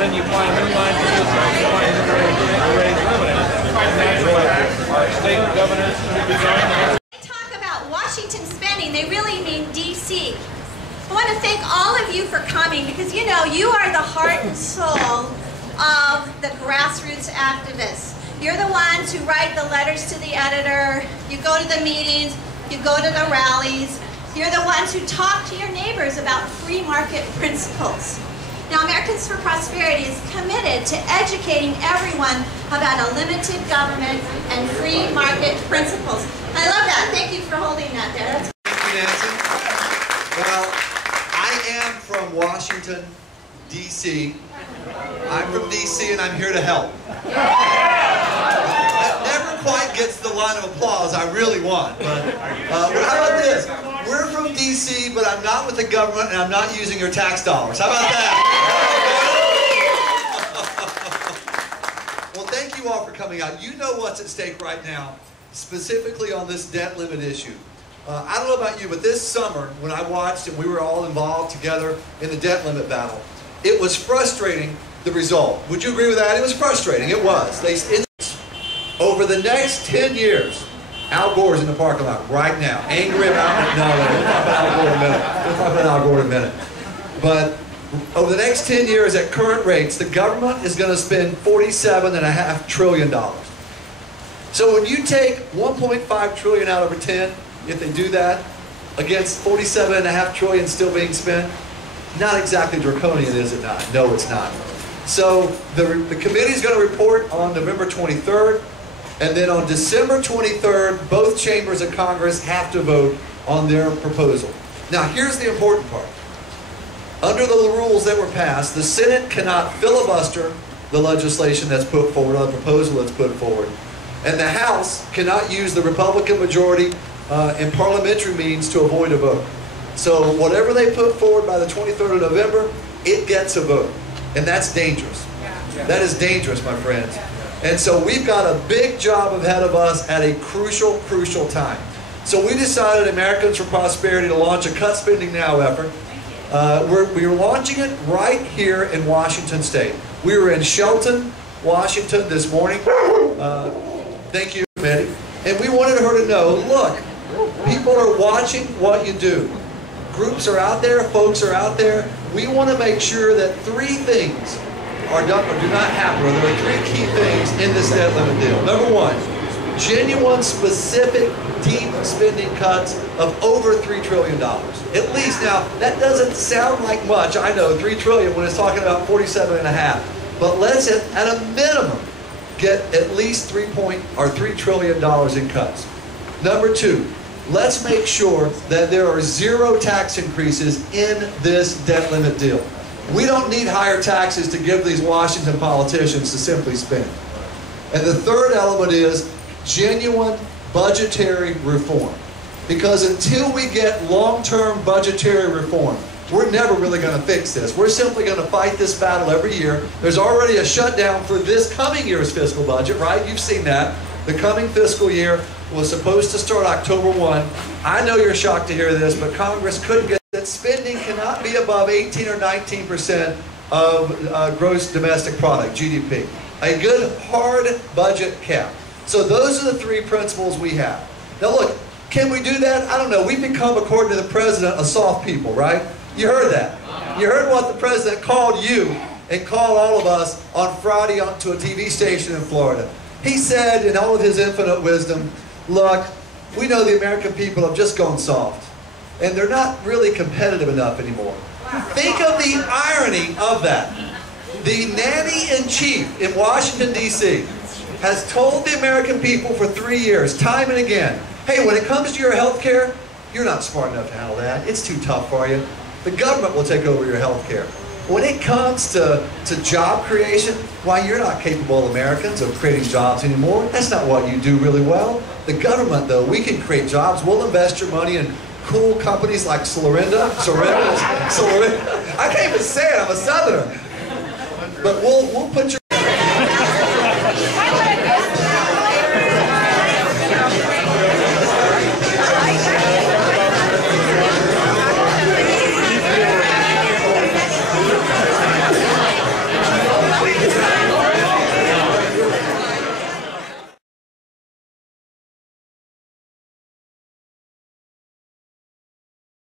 then you find new lines of business, you find new ways to raise revenue. And that's what our state governors should be doing. When they talk about Washington spending, they really mean D.C. I want to thank all of you for coming because, you know, you are the heart and soul of the grassroots activists. You're the ones who write the letters to the editor, you go to the meetings, you go to the rallies, you're the ones who talk to your neighbors about free market principles. Now, Americans for Prosperity is committed to educating everyone about a limited government and free market principles. I love that. Thank you for holding that there. That's Thank you, Nancy. Well, I am from Washington, D.C. I'm from D.C. and I'm here to help. That never quite gets the line of applause I really want. But how about this? We're from D.C., but I'm not with the government and I'm not using your tax dollars. How about that? Well, thank you all for coming out. You know what's at stake right now, specifically on this debt limit issue. I don't know about you, but this summer, when I watched and we were all involved together in the debt limit battle, it was frustrating, the result. Would you agree with that? It was frustrating. It was. Over the next 10 years, Al Gore's in the parking lot right now, angry about it. No, we'll talk about Al Gore in a minute. We'll talk about Al Gore in a minute. But over the next 10 years, at current rates, the government is going to spend $47.5 trillion. So when you take $1.5 trillion out over 10, if they do that, against $47.5 trillion still being spent, not exactly draconian, is it not? No, it's not. So the committee is going to report on November 23rd, and then on December 23rd, both chambers of Congress have to vote on their proposal. Now, here's the important part. Under the rules that were passed, the Senate cannot filibuster the legislation that's put forward, or the proposal that's put forward, and the House cannot use the Republican majority in parliamentary means to avoid a vote. So whatever they put forward by the 23rd of November, it gets a vote. And that's dangerous. That is dangerous, my friends. And so we've got a big job ahead of us at a crucial, crucial time. So we decided, Americans for Prosperity, to launch a Cut Spending Now effort. We're launching it right here in Washington State. We were in Shelton, Washington this morning. Thank you, committee. And we wanted her to know, look, people are watching what you do. Groups are out there, folks are out there. We want to make sure that three things are done or do not happen, or there are three key things in this debt limit deal. Number one, genuine, specific, deep spending cuts of over $3 trillion. At least. Now, that doesn't sound like much, I know, $3 trillion when it's talking about 47.5. But let's, at a minimum, get at least $3 trillion in cuts. Number two, let's make sure that there are zero tax increases in this debt limit deal. We don't need higher taxes to give these Washington politicians to simply spend. And the third element is genuine budgetary reform. Because until we get long-term budgetary reform, we're never really going to fix this. We're simply going to fight this battle every year. There's already a shutdown for this coming year's fiscal budget, right? You've seen that. The coming fiscal year was supposed to start October 1. I know you're shocked to hear this, but Congress couldn't get that spending cannot be above 18 or 19% of gross domestic product, GDP. A good hard budget cap. So those are the three principles we have. Now look, can we do that? I don't know. We've become, according to the president, a soft people, right? You heard that. You heard what the president called you and called all of us on Friday onto a TV station in Florida. He said, in all of his infinite wisdom, look, we know the American people have just gone soft, and they're not really competitive enough anymore. Think of the irony of that. The nanny-in-chief in Washington, D.C. has told the American people for 3 years, time and again, hey, when it comes to your health care, you're not smart enough to handle that. It's too tough for you. The government will take over your health care. When it comes to job creation, why, you're not capable Americans of creating jobs anymore. That's not what you do really well. The government, though, we can create jobs. We'll invest your money in cool companies like Sorinda. I can't even say it, I'm a Southerner. But we'll put your